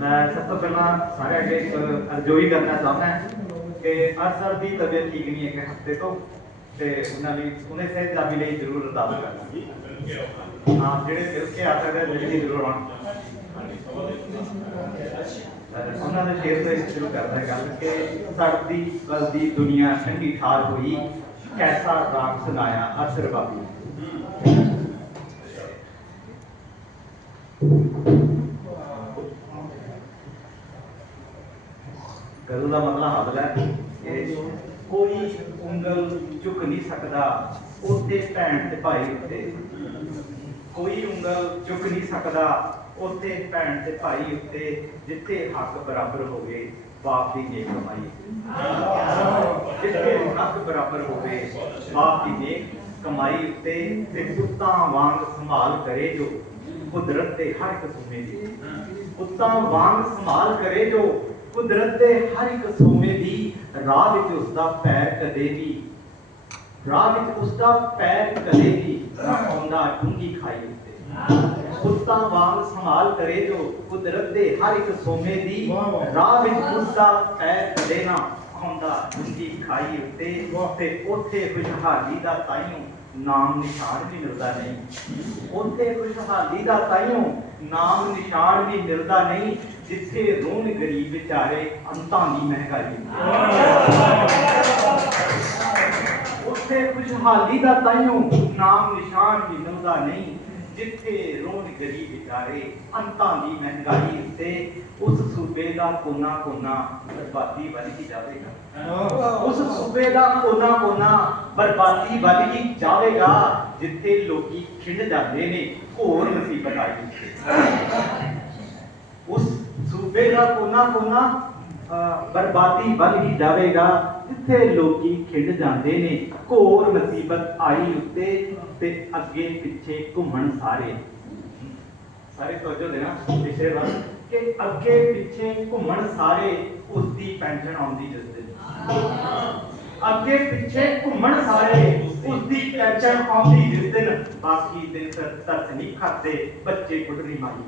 ਮੈਂ ਸਭ ਤੋਂ ਪਹਿਲਾਂ ਸਾਰੇ ਅੱਗੇ ਇੱਕ ਅਰਜ਼ੋਈ ਕਰਨਾ ਚਾਹੁੰਦਾ ਕਿ ਅਰਸਰ ਦੀ ਤਬੀਅਤ ਠੀਕ ਨਹੀਂ ਇੱਕ ਹਫ਼ਤੇ ਤੋਂ ਤੇ ਉਹਨਾਂ ਲਈ ਉਹਨੇ ਸਿਹਤ ਜਾਬੀ ਲਈ ਜ਼ਰੂਰ ਅਰਦਾਸ ਕਰਨਾ। ਹਾਂ, ਜਿਹੜੇ ਦਿਲ ਆ ਸਕਦੇ ਨੇ ਜਲਦੀ ਜ਼ਰੂਰ ਆਉਣ। ਉਹਨਾਂ ਦੇ ਸ਼ੇਰ ਤੋਂ ਸ਼ੁਰੂ ਕਰਦਾ ਹੈ ਗੱਲ ਕਿ ਸੜਦੀ ਗਲਦੀ ਦੁਨੀਆ ਠੰਡੀ ਠਾਰ ਹੋਈ, ਕੈਸਾ ਰਾਗ ਸੁਣਾਇਆ ਅਰਸਰ ਬਾਬੀ ਗੱਲ ਦਾ ਮਤਲਬ ਹੱਲ ਹੈ ਕਿ ਕੋਈ ਉਂਗਲ ਚੁੱਕ ਨਹੀਂ ਸਕਦਾ ਉੱਤੇ ਭੈਣ ਤੇ ਭਾਈ ਉੱਤੇ। ਕੋਈ ਉਂਗਲ ਚੁੱਕ ਨਹੀਂ ਸਕਦਾ ਉੱਤੇ ਭੈਣ ਤੇ ਭਾਈ ਉੱਤੇ, ਜਿੱਥੇ ਹੱਕ ਬਰਾਬਰ ਹੋਵੇ, ਬਾਪ ਦੀ ਨੇਕ ਕਮਾਈ। ਜਿੱਥੇ ਹੱਕ ਬਰਾਬਰ ਹੋਵੇ, ਬਾਪ ਦੀ ਨੇਕ ਕਮਾਈ ਉੱਤੇ ਤੇ ਕੁੱਤਾਂ ਵਾਂਗ ਸੰਭਾਲ ਕਰੇ ਜੋ, ਕੁਦਰਤ ਤੇ ਹਰ ਇੱਕ ਸੂਮੇ ਦੀ। ਕੁੱਤਾਂ ਵਾਂਗ ਸੰਭਾਲ ਕਰੇ ਜੋ ਕੁਦਰਤ ਦੇ ਹਰ ਇੱਕ ਸੂਮੇ ਦੀ ਰਾਹ ਵਿੱਚ ਉਸ ਦਾ ਪੈਰ ਕਦੇ ਵੀ ਰਾਹ ਵਿੱਚ ਉਸ ਦਾ ਪੈਰ ਕਦੇ ਵੀ ਨਾ ਆਉਂਦਾ ਡੂੰਗੀ ਖਾਈ ਉੱਤੇ। ਕੁੱਤਾ ਵਾਂਗ ਸੰਭਾਲ ਕਰੇ ਜੋ ਕੁਦਰਤ ਦੇ ਹਰ ਇੱਕ ਸੋਮੇ ਦੀ ਰਾਹ ਵਿੱਚ ਉਸ ਦਾ ਪੈਰ ਕਦੇ ਨਾ ਆਉਂਦਾ ਡੂੰਗੀ ਖਾਈ ਉੱਤੇ ਤੇ ਉੱਥੇ ਖੁਸ਼ਹਾਲੀ ਦਾ ਤਾਈਓ ਨਾਮ ਨਿਸ਼ਾਨ ਵੀ ਮਿਲਦਾ ਨਹੀਂ। ਉੱਥੇ ਖੁਸ਼ਹਾਲੀ ਦਾ ਤਾਈਓ ਨਾਮ ਨਿਸ਼ਾਨ ਵੀ ਮਿਲਦਾ ਨਹੀਂ, ਜਿੱਥੇ ਰੋਣ ਗਰੀਬ ਵਿਚਾਰੇ ਅੰਤਾਂ ਦੀ ਮਹਿੰਗਾਈ ਉੱਥੇ ਖੁਸ਼ਹਾਲੀ ਦਾ ਤਾਈਓ ਨਾਮ ਨਿਸ਼ਾਨ ਵੀ ਮਿਲਦਾ ਨਹੀਂ ਜਿੱਥੇ ਰੋਣ ਗਰੀਬ ਵਿਚਾਰੇ ਅੰਤਾਂ ਦੀ ਮਹਿੰਗਾਈ ਉੱਤੇ ਉਸ ਸੂਬੇ ਦਾ ਕੋਨਾ ਕੋਨਾ ਬਰਬਾਦੀ ਵੱਲ ਹੀ ਜਾਵੇਗਾ। ਉਸ ਸੂਬੇ ਦਾ ਕੋਨਾ ਕੋਨਾ ਬਰਬਾਦੀ ਵੱਲ ਹੀ ਜਾਵੇਗਾ ਜਿੱਥੇ ਲੋਕੀ ਖਿੰਡ ਜਾਂਦੇ ਨੇ ਘੋਰ ਮੁਸੀਬਤ ਆਈ ਉਸ ਸੂਬੇ ਦਾ ਕੋਨਾ ਕੋਨਾ ਬਰਬਾਦੀ ਵੱਲ ਹੀ ਜਾਵੇਗਾ। ਜਿੱਥੇ ਲੋਕੀ ਖਿੰਡ ਜਾਂਦੇ ਨੇ, ਘੋਰ ਮੁਸੀਬਤ ਆਈ ਉੱਤੇ ਤੇ ਅੱਗੇ ਪਿੱਛੇ ਘੁੰਮਣ ਸਾਰੇ। ਸਾਰੇ ਤੋਜੋ ਦੇਣਾ, ਪਿਛੇ ਵੱਲ। ਕਿ ਅੱਗੇ ਪਿੱਛੇ ਘੁੰਮਣ ਸਾਰੇ ਉਸ ਦੀ ਪੈਨਸ਼ਨ ਆਉਂਦੀ ਜਿਸ ਦਿਨ। ਅੱਗੇ ਪਿੱਛੇ ਘੁੰਮਣ ਸਾਰੇ ਉਸ ਦੀ ਪੈਨਸ਼ਨ ਆਉਂਦੀ ਜਿਸ ਦਿਨ। ਬਾਕੀ ਦਿਨ ਤਰਸ ਨਹੀਂ ਖਾਤੇ, ਬੱਚੇ ਕੁੱਟਣੀ ਮਾਰੀ।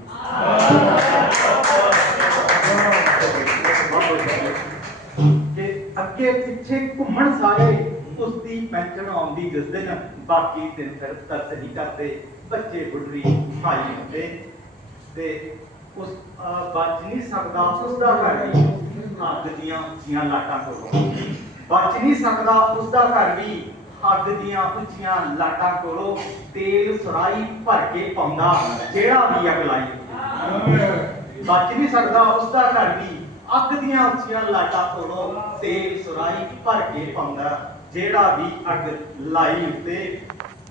ਉਸ ਦੀ ਆਉਂਦੀ ਜਿਸ ਦਿਨ ਬਾਕੀ ਦਿਨ ਫਿਰ ਤਰਸ ਨਹੀਂ ਕਰਦੇ, ਬੱਚੇ ਬੁੱਢੀ ਮਾਈ ਹੁੰਦੇ ਤੇ ਉਸ ਬਚ ਨਹੀਂ ਸਕਦਾ ਉਸ ਦਾ ਘਰ ਵੀ ਹੱਦ ਦੀਆਂ ਉੱਚੀਆਂ ਲਾਟਾਂ ਕੋਲੋਂ। ਬਚ ਨਹੀਂ ਸਕਦਾ ਉਸ ਦਾ ਘਰ ਵੀ ਹੱਦ ਦੀਆਂ ਉੱਚੀਆਂ ਲਾਟਾਂ ਕੋਲੋਂ ਤੇਲ ਸੁਰਾਈ ਭਰ ਕੇ ਪਾਉਂਦਾ, ਜਿਹੜਾ ਵੀ ਅਗਲਾਈ ਬਚ ਨਹੀਂ ਸਕਦਾ ਉਸ ਦਾ ਘਰ ਵੀ ਅੱਗ ਦੀਆਂ ਉੱਚੀਆਂ ਲਾਟਾਂ ਕੋਲੋਂ ਤੇਲ ਸੁਰਾਈ ਭਰ ਕੇ ਪਾਉਂਦਾ। ਜਿਹੜਾ ਵੀ ਅੱਗ ਲਾਈ ਉੱਤੇ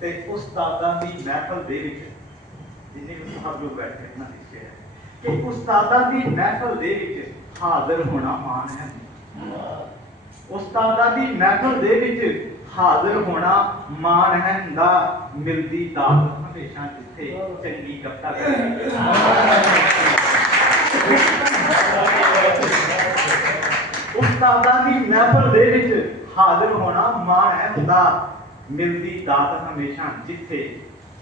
ਤੇ ਉਸਤਾਦਾਂ ਦੀ ਮਹਿਫਲ ਦੇ ਵਿੱਚ, ਜਿੰਨੇ ਵੀ ਸਾਹਿਬ ਬੈਠੇ ਨਾ ਲਿਖਿਆ ਹੈ, ਕਿ ਉਸਤਾਦਾਂ ਦੀ ਮਹਿਫਲ ਦੇ ਵਿੱਚ ਹਾਜ਼ਰ ਹੋਣਾ ਮਾਣ ਹੈ। ਉਸਤਾਦਾਂ ਦੀ ਮਹਿਫਲ ਦੇ ਵਿੱਚ ਹਾਜ਼ਰ ਹੋਣਾ ਮਾਣ ਹੈ ਦਾ ਮਿਲਦੀ ਦਾਤ ਹਮੇਸ਼ਾ ਜਿੱਥੇ ਚੰਗੀ ਕਵਿਤਾ ਕਰੇ ਉਸਤਾਦਾਂ ਦੀ ਮਹਿਫਲ ਦੇ ਵਿੱਚ ਹਾਜ਼ਰ ਹੋਣਾ ਮਾਣ ਹੈ ਹੁੰਦਾ। ਮਿਲਦੀ ਦਾਤ ਹਮੇਸ਼ਾ ਜਿੱਥੇ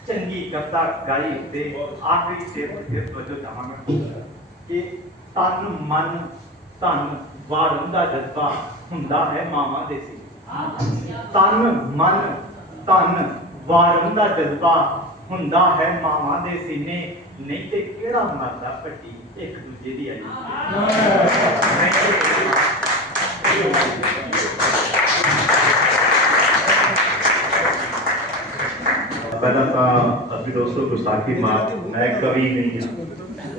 ਚੰਗੀ ਕਵਿਤਾ ਗਾਈ ਉੱਤੇ ਆਖਰੀ ਸ਼ੇਰ ਫਿਰ ਵਜੋਂ ਜਾਵਾਂਗਾ ਕਿ ਤਨ ਮਨ ਧਨ ਵਾਰਨ ਦਾ ਜਜ਼ਬਾ ਹੁੰਦਾ ਹੈ ਮਾਵਾਂ ਦੇ ਸੀ ਤਨ ਮਨ ਧਨ ਵਾਰਨ ਦਾ ਜਜ਼ਬਾ ਹੁੰਦਾ ਹੈ ਮਾਵਾਂ ਦੇ ਸੀਨੇ। ਨਹੀਂ ਤੇ ਕਿਹੜਾ ਮਰਦਾ ਪੱਟੀ ਇੱਕ ਦੂਜੇ ਦੀ ਆਈ ਪਹਿਲਾਂ ਤਾਂ ਅਸੀਂ ਦੋਸਤੋ ਗੁਸਤਾਖੀ ਮਾਫ ਮੈਂ ਕਵੀ ਨਹੀਂ ਹਾਂ।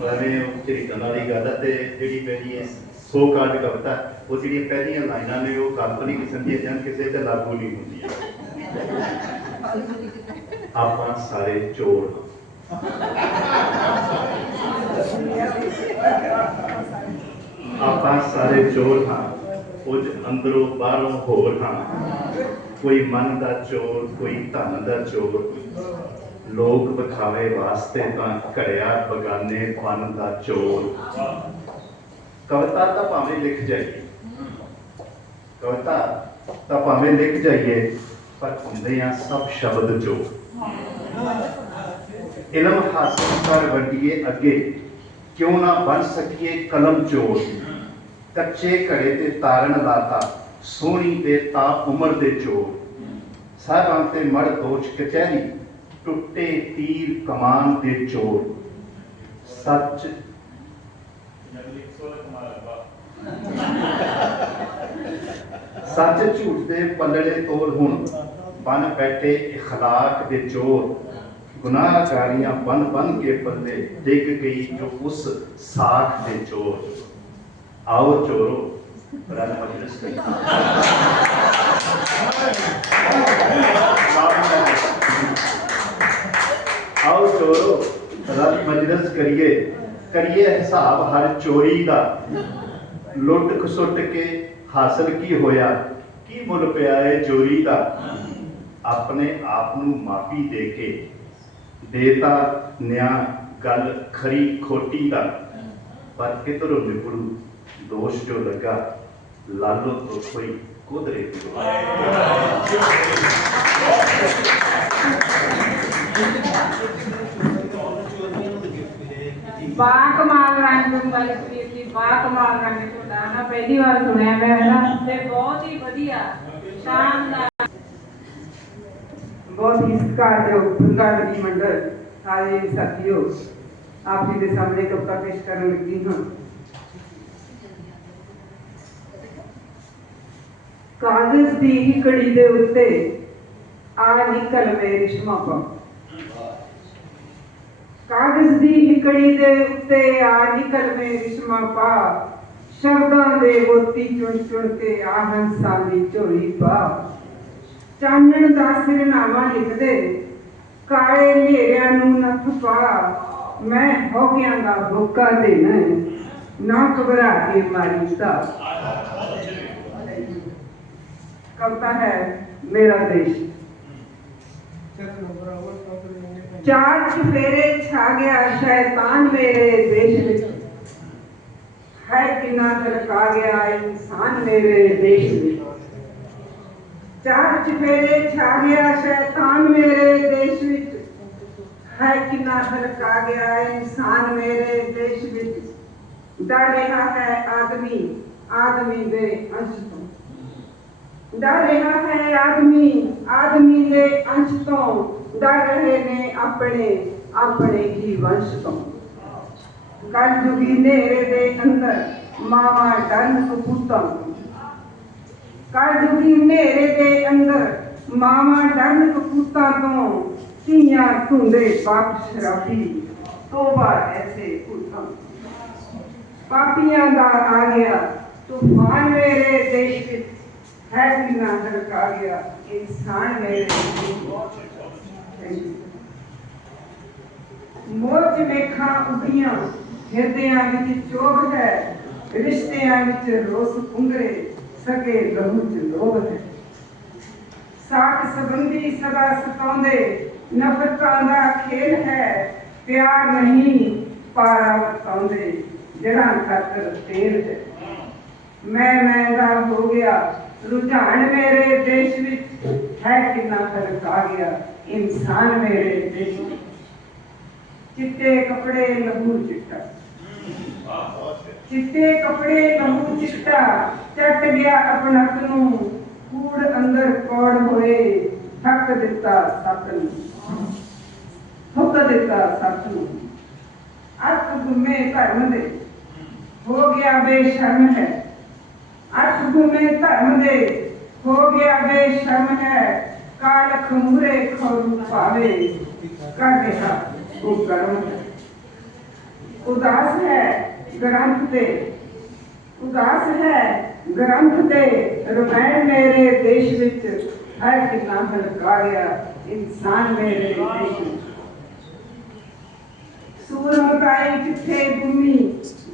ਉਹਨੇ ਚਰਿਤਨ ਵਾਲੀ ਗੱਲ ਹੈ ਤੇ ਜਿਹੜੀ ਮੇਰੀ ਇਹ ਸੋ ਕਾਰਡ ਕਵਿਤਾ ਉਹ ਜਿਹੜੀਆਂ ਪਹਿਲੀਆਂ ਲਾਈਨਾਂ ਨੇ, ਉਹ ਕਾਲਪਨਿਕ ਕਿਸਮ ਜਾਂ ਕਿਸੇ ਤੇ ਲਾਗੂ ਨਹੀਂ ਹੁੰਦੀਆਂ। ਆਪਾਂ ਸਾਰੇ ਚੋਰ ਹਾਂ। ਆਪਾਂ ਸਾਰੇ ਚੋਰ ਹਾਂ। ਕੁਝ ਅੰਦਰੋਂ ਬਾਹਰੋਂ ਹੋਰ ਹਾਂ। ਕੋਈ ਮਨ ਦਾ ਚੋਰ, ਕੋਈ ਧਨ ਦਾ ਚੋਰ। ਲੋਕ ਵਿਖਾਵੇ ਵਾਸਤੇ ਤਾਂ ਘੜਿਆ ਬਗਾਨੇ ਪਨ ਦਾ ਚੋਰ। ਕਵਿਤਾ ਤਾਂ ਭਾਵੇਂ ਲਿਖ ਜਾਈਏ। ਕਵਿਤਾ ਤਾਂ ਭਾਵੇਂ ਲਿਖ ਜਾਈਏ, ਪਰ ਹੁੰਦੇ ਆ ਸਭ ਸ਼ਬਦ ਚੋਰ ਇਲਮ ਹਾਸਲ ਕਰ ਵੰਡੀਏ ਅੱਗੇ, ਕਿਉਂ ਨਾ ਬਣ ਸਕੀਏ ਕਲਮ ਚੋਰ। ਕੱਚੇ ਘੜੇ ਤੇ ਤਾਰਨ ਲਾਤਾ। ਸੋਹਣੀ ਤੇ ਤਾਂ ਉਮਰ ਦੇ ਚੋਰ ਸਾਹਿਬਾਂ ਤੇ ਮੜ ਦੋਸ਼ ਕਚਹਿਰੀ ਟੁੱਟੇ ਤੀਰ ਕਮਾਨ ਦੇ ਚੋਰ ਸੱਚ ਸੱਚ ਝੂਠ ਦੇ ਪੱਲੜੇ ਤੋੜ ਹੁਣ ਬਨ ਬੈਠੇ اخلاق ਦੇ ਚੋਰ ਗੁਨਾਹਗਾਰੀਆਂ ਬਨ ਬਨ ਕੇ ਪੱਲੇ ਡਿੱਗ ਗਈ ਜੋ ਉਸ ਸਾਖ ਦੇ ਚੋਰ ਆਓ ਚੋਰੋ ਰਲ ਮਜਲਿਸ ਕਰੀ ਆਓ ਚੋਰੋ, ਰਲ ਮਜਲਿਸ ਕਰੀਏ। ਕਰੀਏ ਹਿਸਾਬ ਹਰ ਚੋਰੀ ਦਾ। ਲੁੱਟ ਖਸੁੱਟ ਕੇ ਹਾਸਲ ਕੀ ਹੋਇਆ? ਕੀ ਮੁੱਲ ਪਿਆ ਏ ਚੋਰੀ ਦਾ? ਆਪਣੇ ਆਪ ਨੂੰ ਮਾਫੀ ਦੇ ਕੇ। ਦੇਤਾ ਨਿਆਂ ਗੱਲ ਖਰੀ ਖੋਟੀ ਦਾ। ਪਰ ਕਿਧਰੋਂ ਨਿਕਲੂ ਦੋਸ਼ ਜੋ ਲੱਗਾ ਲਾਲੋ ਤੋਂ ਕੋਈ ਕੁਦਰੇ ਬਾ ਕਮਾਲ ਰੰਗ ਵਾਲੀ ਕੁੜੀ ਸੀ ਬਾ ਕਮਾਲ ਰੰਗ ਤੁਹਾਡਾ ਨਾ ਪਹਿਲੀ ਵਾਰ ਸੁਣਿਆ ਮੈਂ ਨਾ ਤੇ ਬਹੁਤ ਹੀ ਵਧੀਆ ਸ਼ਾਨਦਾਰ ਬਹੁਤ ਹੀ ਸਤਿਕਾਰਯੋਗ ਬ੍ਰਿੰਦਾਵਨੀ ਮੰਡਲ ਸਾਰੇ ਸਾਥੀਓ ਆਪ ਜੀ ਦੇ ਸਾਹਮਣੇ ਕਵਿਤਾ ਪੇਸ਼ ਕਰਨ ਲੱਗੀ ਹਾਂ ਕਾਗਜ਼ ਦੀ ਹੀ ਕੜੀ ਦੇ ਉੱਤੇ ਆ ਨਿਕਲ ਮੇ ਰਿਸ਼ਮਾ ਪਾ ਕਾਗਜ਼ ਦੀ ਹੀ ਕੜੀ ਦੇ ਉੱਤੇ ਆ ਨਿਕਲ ਮੇ ਰਿਸ਼ਮਾ ਪਾ ਸ਼ਬਦਾਂ ਦੇ ਮੋਤੀ ਚੁਣ ਚੁਣ ਕੇ ਆ ਹੰਸਾਂ ਦੀ ਝੋਲੀ ਪਾ। ਚਾਨਣ ਦਾ ਸਿਰਨਾਮਾ ਲਿਖਦੇ, ਕਾਲੇ ਹਨੇਰਿਆਂ ਨੂੰ ਨੱਥ ਪਾ। ਮੈਂ ਹੋ ਗਿਆ ਦਾ ਹੋਕਾ ਦੇਣਾ, ਨਾ ਘਬਰਾ ਕੇ ਮਾਰੀ ਦਾ ਕਵਤਾ ਹੈ ਮੇਰਾ ਦੇਸ਼ ਚਾਰ ਚਫੇਰੇ ਛਾ ਗਿਆ ਸ਼ੈਤਾਨ ਮੇਰੇ ਦੇਸ਼ ਵਿੱਚ ਹੈ ਕਿੰਨਾ ਲੜਕਾ ਗਿਆ ਇਨਸਾਨ ਮੇਰੇ ਦੇਸ਼ ਵਿੱਚ ਚਾਰ ਚਫੇਰੇ ਛਾ ਗਿਆ ਸ਼ੈਤਾਨ ਮੇਰੇ ਦੇਸ਼ ਵਿੱਚ ਹੈ ਕਿੰਨਾ ਹਲਕਾ ਗਿਆ ਇਨਸਾਨ ਮੇਰੇ ਦੇਸ਼ ਵਿੱਚ ਡਰ ਰਿਹਾ ਹੈ ਆਦਮੀ ਆਦਮੀ ਦੇ ਅੰਸ਼ ਤੋਂ ਡਰ ਰਿਹਾ ਹੈ ਆਦਮੀ ਆਦਮੀ ਦੇ ਅੰਸ਼ ਤੋਂ। ਡਰ ਰਹੇ ਨੇ ਆਪਣੇ ਆਪਣੇ ਹੀ ਵੰਸ਼ ਤੋਂ। ਕਲਯੁਗੀ ਨੇਰੇ ਦੇ ਅੰਦਰ ਮਾਵਾ ਡਰਨ ਕਪੂਤਾਂ ਤੋਂ ਕਲਯੁਗੀ ਹਨੇਰੇ ਦੇ ਅੰਦਰ ਮਾਵਾਂ ਡਰਨ ਕਪੂਤਾਂ ਤੋਂ ਧੀਆਂ ਧੁੰਦੇ ਪਾਪ ਸ਼ਰਾਬੀ ਤੋਬਾ ਐਸੇ ਭੂਤਾਂ ਪਾਪੀਆਂ ਦਾ ਆ ਗਿਆ, ਤੂਫਾਨ ਮੇਰੇ ਦੇਸ਼ ਵਿੱਚ ਹੈ ਕਿ ਨਾ ਹਲਕਾ ਗਿਆ। ਇਨਸਾਨ ਮੇਰੇ ਮੋਚ ਮੇਖਾਂ ਉਡੀਆਂ ਹਿਰਦਿਆਂ ਵਿੱਚ ਚੋਰ ਹੈ, ਰਿਸ਼ਤਿਆਂ ਵਿੱਚ ਰੋਸ ਪੁੰਗਰੇ, ਸਕੇ ਲਹੂ ਚ ਲੋਭ ਹੈ। ਸਾਖ ਸੰਬੰਧੀ ਸਦਾ ਸਤਾਉਂਦੇ, ਨਫ਼ਰਤਾਂ ਦਾ ਖੇਲ ਹੈ, ਪਿਆਰ ਨਹੀਂ ਪਾਰਾ ਵਰਤਾਉਂਦੇ ਜੜਾਂ ਖਾਤਰ ਤੇਲ ਹੈ। ਮੈਂ ਮੈਂ ਦਾ ਹੋ ਗਿਆ ਰੁਝਾਨ ਮੇਰੇ ਦੇਸ਼ ਵਿੱਚ ਹੈ ਕਿੰਨਾ ਫ਼ਰਕ ਆ ਗਿਆ ਇਨਸਾਨ ਮੇਰੇ ਦੇਸ਼ ਵਿੱਚ ਚਿੱਟੇ ਕੱਪੜੇ ਲਹੂ ਚਿੱਟਾ ਚਿੱਟੇ ਕੱਪੜੇ ਲਹੂ ਚਿੱਟਾ ਚੱਟ ਗਿਆ ਆਪਣਾ ਨੂੰ ਕੂੜ ਅੰਦਰ ਕੋੜ ਹੋਏ ਥੱਕ ਦਿੱਤਾ ਸੱਤ ਨੂੰ ਥੁੱਕ ਦਿੱਤਾ ਸੱਤ ਨੂੰ ਅੱਖ ਗੁਮੇ ਧਰਮ ਦੇ ਹੋ ਗਿਆ ਬੇਸ਼ਰਮ ਹੈ ਅੱਖ ਗੁਮੇ ਧਰਮ ਦੇ ਹੋ ਗਿਆ ਬੇਸ਼ਰਮ ਹੈ ਕਾਲਖ ਮੂਰੇ ਖੋਰੂ ਪਾਵੇ ਕਰ ਰਿਹਾ ਉਹ ਕਰਮ ਹੈ ਉਦਾਸ ਹੈ ਗ੍ਰੰਥ ਤੇ ਉਦਾਸ ਹੈ ਗ੍ਰੰਥ ਤੇ ਰਮਾਇਣ ਮੇਰੇ ਦੇਸ਼ ਵਿੱਚ ਹੈ ਕਿੰਨਾ ਹਲਕਾ ਗਿਆ ਇਨਸਾਨ ਮੇਰੇ ਦੇਸ਼ ਵਿੱਚ ਸੂਰ ਮਕਾਈ ਕਿੱਥੇ ਗੁੰਮੀ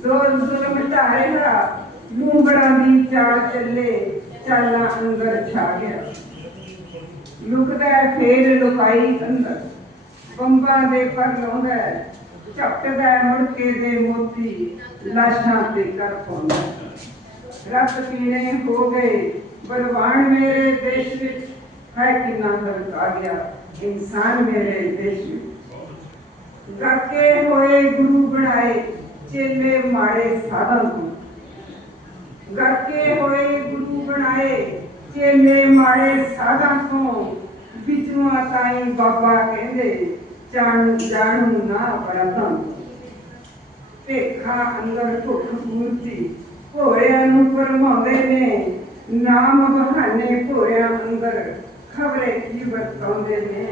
ਜ਼ੋਰ ਜ਼ੁਲਮ ਦੀ ਚਾਲ ਚੱਲੇ, ਚਾਲਾਂ ਅੰਦਰ ਛਾ ਗਿਆ। ਲੁਕਦਾ ਫੇਰ ਲੁਕਾਈ ਅੰਦਰ। ਬੰਬਾਂ ਦੇ ਪਰ ਲਾਉਂਦਾ ਝਪਟਦਾ ਹੈ ਦੇ ਮੋਤੀ, ਲਾਸ਼ਾਂ ਤੇ ਕਰ ਪਾਉਂਦਾ ਹੈ। ਰਸ ਹੋ ਗਏ, ਬਲਵਾਨ ਮੇਰੇ ਦੇਸ਼ ਵਿੱਚ। ਹੈ ਕਿ ਫ਼ਰਕ ਆ ਗਿਆ ਇਨਸਾਨ ਮੇਰੇ ਦੇਸ਼ ਵਿੱਚ। ਗੱਕੇ ਹੋਏ ਗੁਰੂ ਬਣਾਏ, ਚੇਲੇ ਮਾੜੇ ਸਾਧਾਂ ਤੋਂ ਹੋਏ ਗੁਰੂ ਬਣਾਏ ਚੇਲੇ ਮਾੜੇ ਸਾਧਾਂ ਤੋਂ ਵਿਚੋਂ ਤਾਈ ਬਾਬਾ ਕਹਿੰਦੇ, ਜਾਣ, ਜਾਣੂ ਨਾ ਪਰਤਾਂ ਭੇਖਾਂ ਅੰਦਰ ਭੁੱਖ ਮੂਰਤੀ ਭੋਰਿਆਂ ਨੂੰ ਪਰਮਾਉਂਦੇ ਨੇ, ਨਾਮ ਬਹਾਨੇ ਭੋਰਿਆਂ ਅੰਦਰ, ਖਬਰੇ ਕੀ ਵਰਤਾਉਂਦੇ ਨੇ?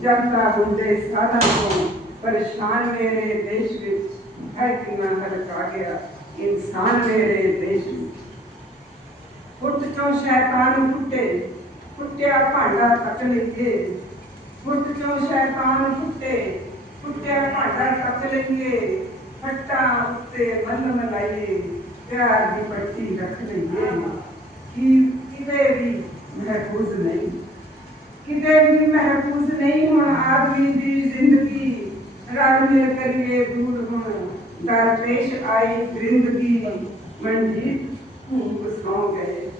ਜਨਤਾ ਹੁੰਦੇ ਸਾਧਾਂ ਤੋਂ ਪਰੇਸ਼ਾਨ ਮੇਰੇ ਦੇਸ਼ ਵਿੱਚ, ਹੈ ਕਿੰਨਾ ਹਲਕ ਆ ਗਿਆ ਇਨਸਾਨ ਮੇਰੇ ਦੇਸ਼ ਵਿੱਚ। ਫੁੱਟ ਚੋਂ ਸ਼ੈਤਾਨ ਫੁੱਟੇ ਫੁੱਟਿਆ ਭਾਂਡਾ ਤੱਕ ਲਿਖੇ ਫੁੱਟ ਚੋਂ ਸ਼ੈਤਾਨ ਫੁੱਟੇ ਫੁੱਟਿਆ ਭਾਂਡਾ ਤੱਕ ਲਿਖੇ ਫੱਟਾ ਉੱਤੇ ਮਨ ਮਲਾਈਏ ਪਿਆਰ ਦੀ ਪੱਟੀ ਰੱਖ ਲਈਏ ਕਿ ਕਿਤੇ ਵੀ ਮਹਿਫੂਜ਼ ਨਹੀਂ ਕਿਤੇ ਵੀ ਮਹਿਫੂਜ਼ ਨਹੀਂ ਹੁਣ ਆਦਮੀ ਦੀ ਜ਼ਿੰਦਗੀ ਰਲ ਮਿਲ ਕਰੀਏ ਦੂਰ ਹੁਣ ਦਰਪੇਸ਼ ਆਈ ਜ਼ਿੰਦਗੀ ਮਨਜੀਤ ਭੂਖ ਸੌ ਗਏ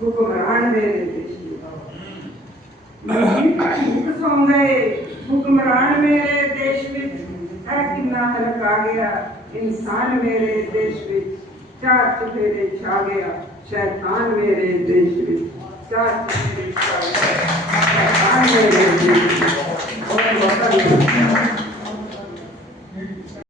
ਹੁਕਮਰਾਨ ਮੇਰੇ ਦੇਸ਼ ਵਿੱਚ ਭੂਖ ਸੌ ਗਏ ਹੁਕਮਰਾਨ ਮੇਰੇ ਦੇਸ਼ ਵਿੱਚ ਹੈ ਕਿੰਨਾ ਹਲਕ ਆ ਗਿਆ ਇਨਸਾਨ ਮੇਰੇ ਦੇਸ਼ ਵਿੱਚ ਚਾਰ ਚੁਫੇਰੇ ਛਾ ਗਿਆ ਸ਼ੈਤਾਨ ਮੇਰੇ ਦੇਸ਼ ਵਿੱਚ ਚਾਰ ਚੁਫੇਰੇ ਛਾ ਗਿਆ ਸ਼ੈਤਾਨ ਮੇਰੇ ਦੇਸ਼ ਵਿੱਚ ਬਹੁਤ ਬਹੁਤ ਧੰਨਵਾਦ